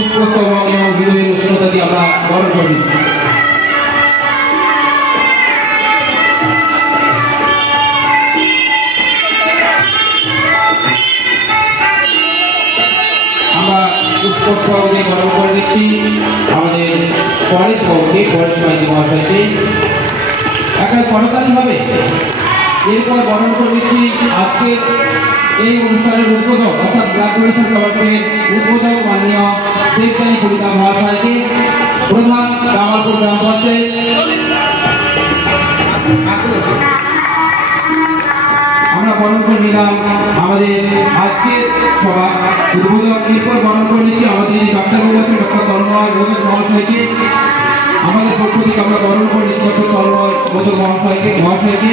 পুষ্পস্তবক এবং বিরোধী উষ্ণতা দিয়ে আমরা বরণ করি। আমরা পুষ্পস্তবক দিয়ে বরণ করে দিচ্ছি আমাদের পরেশ বাবুকে, পরেশ মাইতি মহাশয়কে। একটা করতালি হবে। এরপর বরণ করে দিচ্ছি আজকে এই অনুষ্ঠানের উদ্বোধক অর্থাৎ ব্লাড ডোনেশন ক্লাবের উদ্বোধক মাননীয় শেখদানি কবিতা মহাশয়কে, প্রধান জামালপুর গ্রাম পঞ্চায়েত। আমরা বরণ করে নিলাম আমাদের আজকের সভা উদ্বোধক। এরপর বরণ করে নিচ্ছি আমাদের ডাক্তারবাবু আছেন ডক্টর তন্ময় মোদক মহাশয়কে। আমাদের পক্ষ থেকে আমরা বরণ করে নিচ্ছি ডক্টর তন্ময় মোদক মহাশয়কে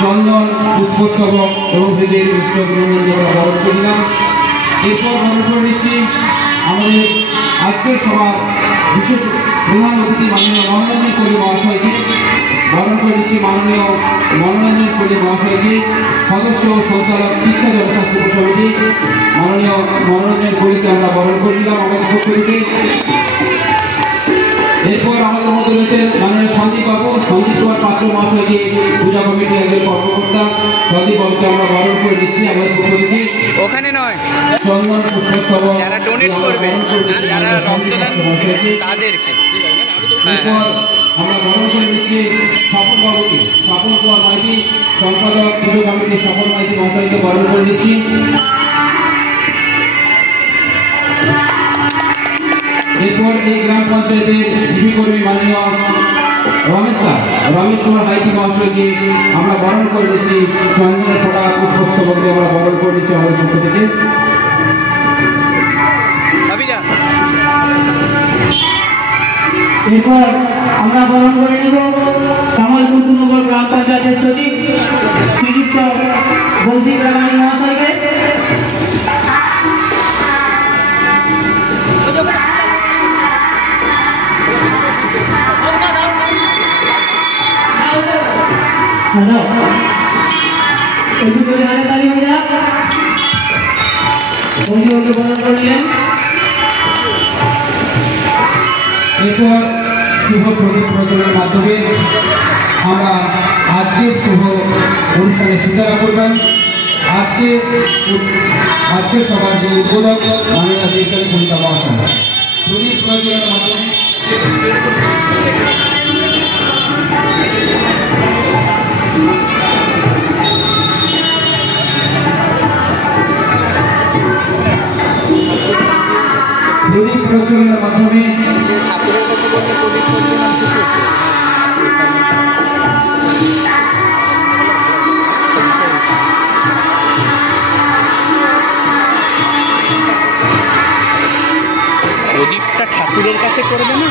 চন্দন পুষ্পস্তবক এবং হৃদয়ের উৎসবগ্রহণ আমরা বরণ করলাম। এরপর বরণ করে নিচ্ছি আমাদের আজকের সভার বিশেষ প্রধান অতিথি মাননীয় মনোরঞ্জন কোহলি মহাশয়কে। বরণ করে নিচ্ছি মাননীয় মনোরঞ্জন কোহলি মহাশয়কে, সদস্য সঞ্চালক শিক্ষা জনস্বাস্থ্য সমিতি মাননীয় মনোরঞ্জন কোহলিকে আমরা বরণ করে নিলাম আমাদের পক্ষ থেকে। এরপর আমাদের মধ্যে রয়েছে মাননীয় সন্দীপ বাবু, সন্দীপ কুমার পাত্র মহাশয়কে, পূজা কমিটির একজন কর্মকর্তা। সন্দীপ বাবুকে আমরা বরণ করে দিচ্ছি আমাদের পক্ষ থেকে। ওখানে নয়, চন্দন পুষ্পস্তবক যারা ডোনেট করবে, যারা রক্তদান তাদেরকে। এরপর আমরা বরণ করে দিচ্ছি স্বপন বাবুকে, স্বপন কুমার মাইতি সম্পাদক পূজা কমিটির স্বপন মাইতি মহাশয়কে বরণ করে দিচ্ছি। এরপর এই গ্রাম পঞ্চায়েতের ডিবি কর্মী মাননীয় রমেশ কুমার মাইতি মহাশয়কে আমরা বরণ করে দিচ্ছি চন্দনের ফোটা পুষ্পস্তবকে আমরা বরণ করে দিচ্ছি আমাদের পক্ষ থেকে। এরপর আমরা বরণ করে নেব কামালপুর 2 নম্বর গ্রাম পঞ্চায়েতের সচিব শ্রীযুক্ত বৌসিক রাগানি মহাশয়কে। বরণ করলেন। এরপর শুভ প্রদীপ প্রজ্বলনের মাধ্যমে আমরা আজকের শুভ অনুষ্ঠানের সূচনা করবেন। আজকের সবার যে উদ্বোধক মাননীয় শেখদানি কবিতা মহাশয় প্রদীপ প্রজ্বলনের মাধ্যমে প্রদীপটা ঠাকুরের কাছে করবে না।